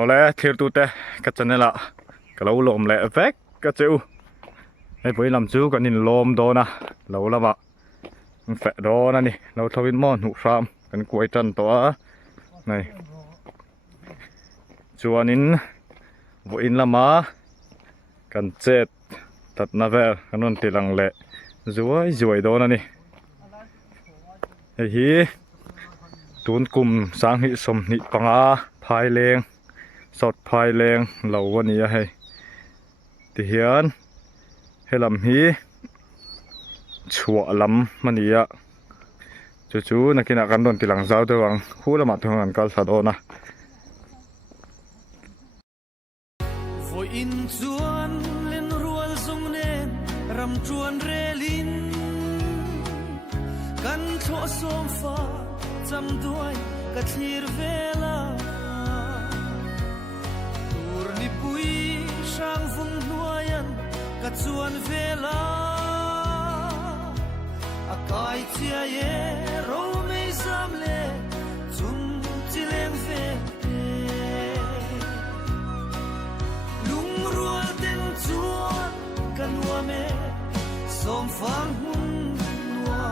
ole thir tu te ka chanela ka lo lom le vek ka chu ai poi lam chu kan in lom do na lo lama fe do na ni lo thawin mon hu ram kan kuai tan to a này chuanin vo in lama kan chet tat na vel kanon tilang le zuai zuai do na ni hei hi tun kum sang hi som ni panga phai leng sot phai leng lo wani a hei ti hian helam hi chua lam mania chu chu nakina kan don tilang zau de wang khulama thong an kal sadona voi in chuan len rual zong nen ram chuan relin kan tho som fa cham duai ka thlir vela tur ni pui sang vung nuayan ka chuan vela akai chia ye ro me sam le chung chi leng ve lung rual ten chuan kan nuame som fang hun nua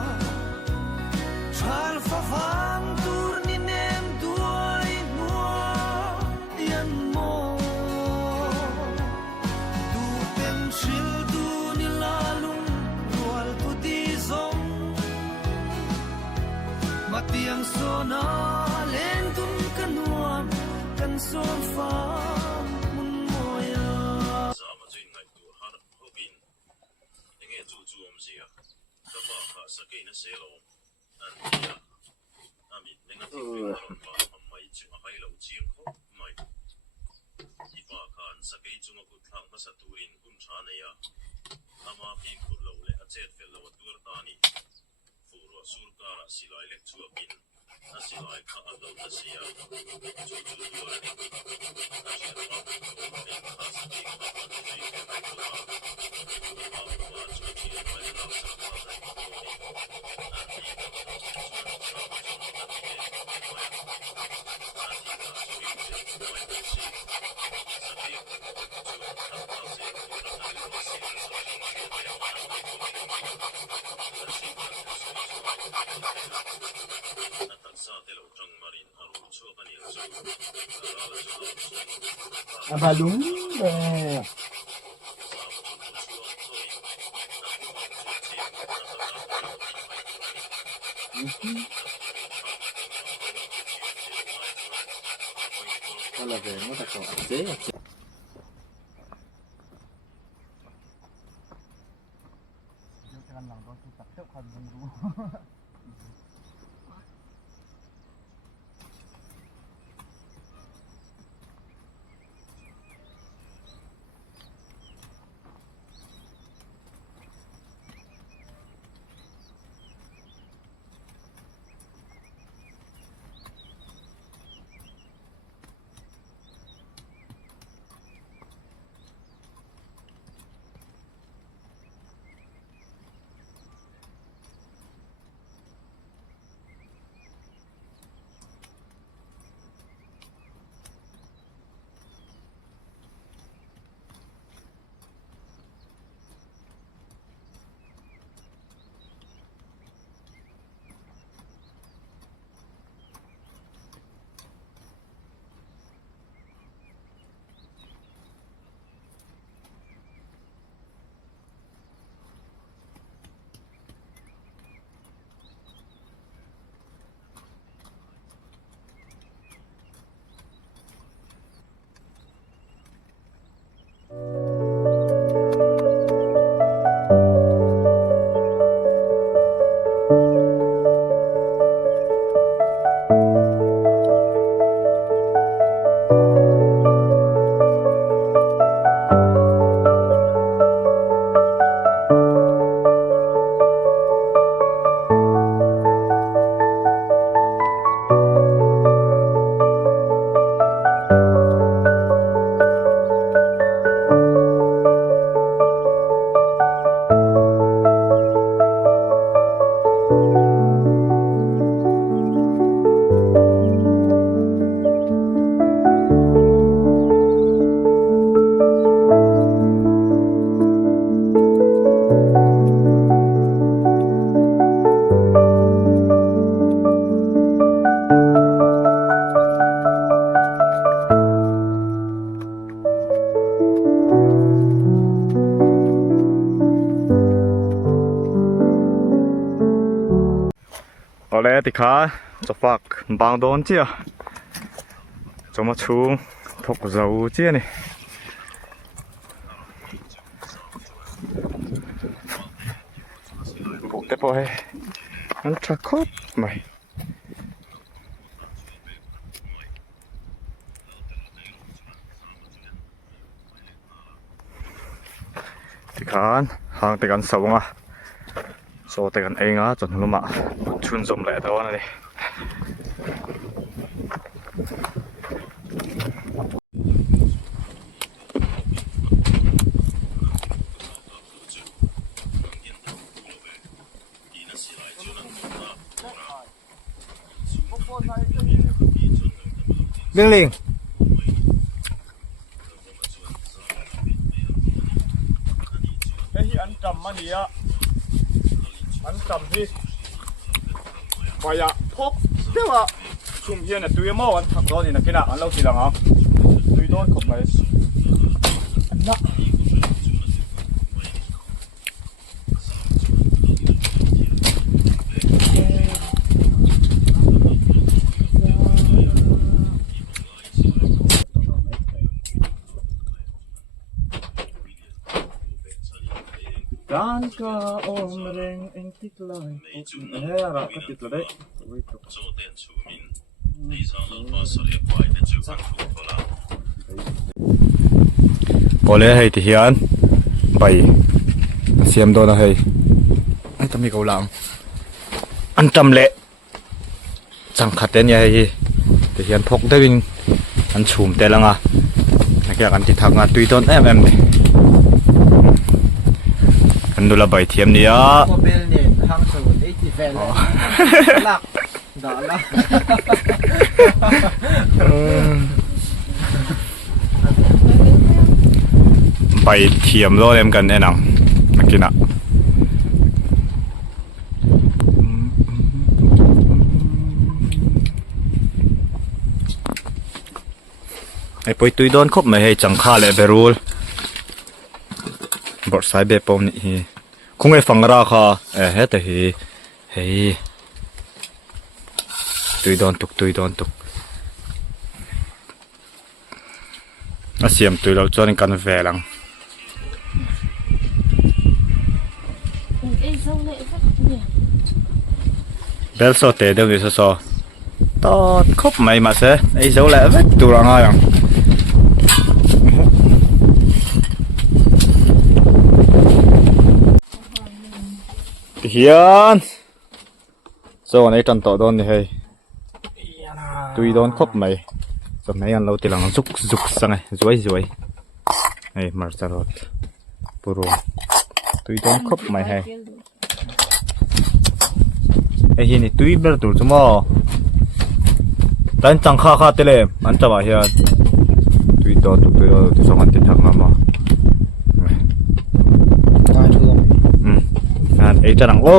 chal fa fang tur ni nem duai nua yan mo tu tem shil tu ni la lung rual tu di zong matiang sona len tun kan nuam kan som fang mun moya sama jin ngai tu har hobin enge chu chu om sia ka pa kha sakai na selo an ya ami nenga ti pa mai chu a hai lo chiang kho mai i pa khan sakai chu ma ku thang na sa turin kun tha na ya ama pin ku lo le a chet fel lo tur ta ni fu ro sur ka ra silai lek chu pin a silai kha a lo ta sia chu chu tu ra ni a sia pa kha sakai kha pa ni ai ke mai tu a pa chu chi mai la sa pa bà đúng về đó là về nó ta còn áp chế ติขาจะฝากบางโดนเจียจะมาชูพกเจ้าเจียนี่บุกได้ปะเฮ้ยมันจะครบไหมติขานห่างแต่กันสองอ่ะโซแต่กันเองอ่ะจนรู้มาชุนสมแหล่ตัวนั่นเองเรื่องลิงไอ้ที่อันจำมันนี่อ่ะอันจำที่ไปอ่ะพกเดี๋ยวอ่ะชุ่มเย็นอ่ะตุยหม้ออันถักร้อนนี่นะกินอ่ะอันเราทีหลังอ่ะตุยโดนขบไหมอันน่ะการก็อมเร่งเองติดเลยเฮ้ยอะไรก็ติดเลยโอเล่ให้ที่เฮียนไปเสียมโดนอะไรไอ้ทำไมเขาหลังอันจำเละจังขัดเต้นยัยที่เฮียนพกได้วิ่งอันชุ่มแต่ละงะนักอยากอันที่ทำงานตุยต้นแอมเลยอันดูละใบเทียมนี่อ่ะพอเบลเนี่ยทางสูตรไอ้ที่แฟนเลยหลักด่าละ ใบเทียมโลเล่มกันแน่นอนนักกินอ่ะไอ้ปุยตุยโดนคบไม่ให้จังค่าเลยไปรู้บทสายเบบปมนี่คงไอ้ฟังราคาเฮ้แต่เฮ้ตุยโดนตุกอาเสียมตุยเราจนกันแฝงเบลโซเตเดี๋ยวนี้โซตอนคบไม่มาเสียไอ้เจ้าแหละเวทตัวง่ายอ่ะเฮียนโซนไอ้จันโตโดนนี่เฮ้ยตุยโดนคบไหมสมัยกันเราตีหลังจุกสังไงสวยไอ้มาร์ซาโรดปูโรตุยโดนคบไหมเฮ้ยไอ้เฮียนี่ตุยเบลตัวจุ่มแต่จังค่าเตเลมันจะมาเฮียตุยโดนตุยสองอันติดทางมามาช่วยงานไอ้จังโอ้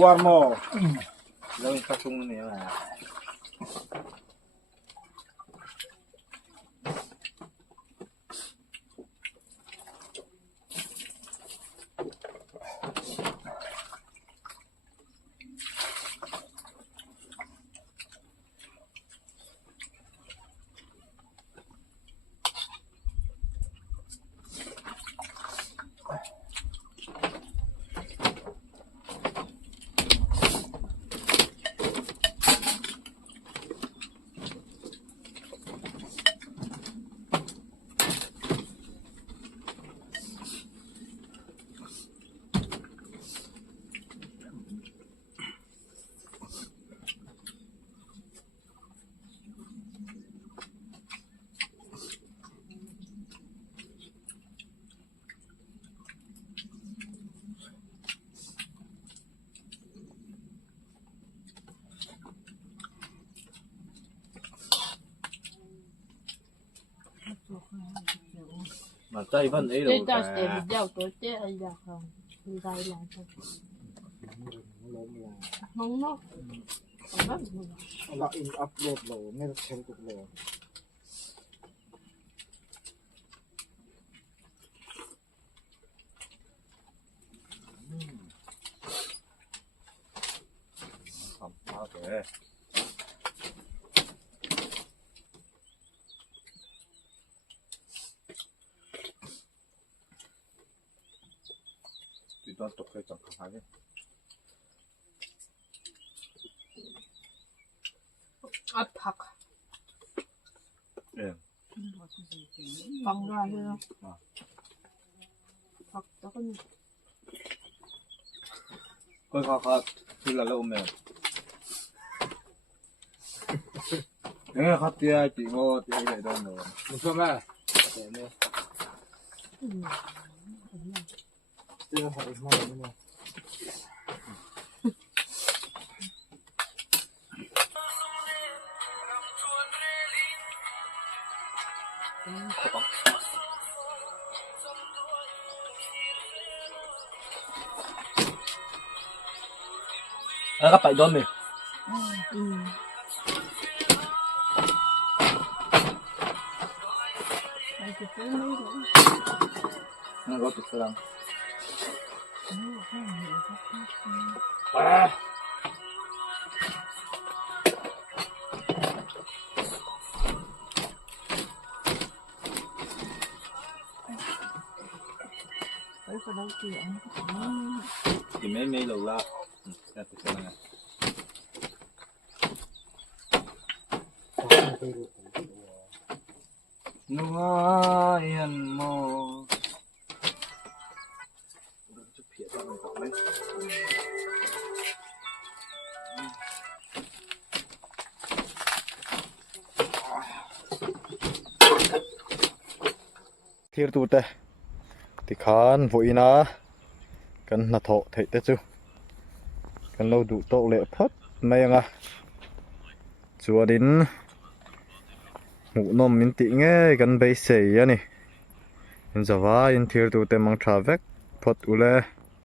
Warmo. Lalu kasung ni lah. mà chơi vẫn ấy Thế rồi ta sẽ bị đeo tối tết ấy ra không? Đi ra làm thôi. Không nó. Không bắt được. là in upload rồi nên xem được rồi không sao thế tùy toàn tục hay chẳng phải đấy 아, 박. 예. 방도 안 해요. 박, 저건 coi khó thì là lâu mẹ nghe khó tia chị ngô thì để đâu nữa một số mẹ để nè tia phải mò nữa các bạn đón đi 이렇게 끓는 거. nó có làm 벌써 넣을게요. thì mấy lầu la ra từ cái này hian mô chút phía cho mình cậu đấy thiệt tụt đây thì khán vội na cần là thọ thấy tết chứ cần lâu đủ tổ lệ phất mày à chúa đến ngủ nôm mình tị nghe gần bay sấy à nè giờ va in thiệt tụt mang trà vét phật ule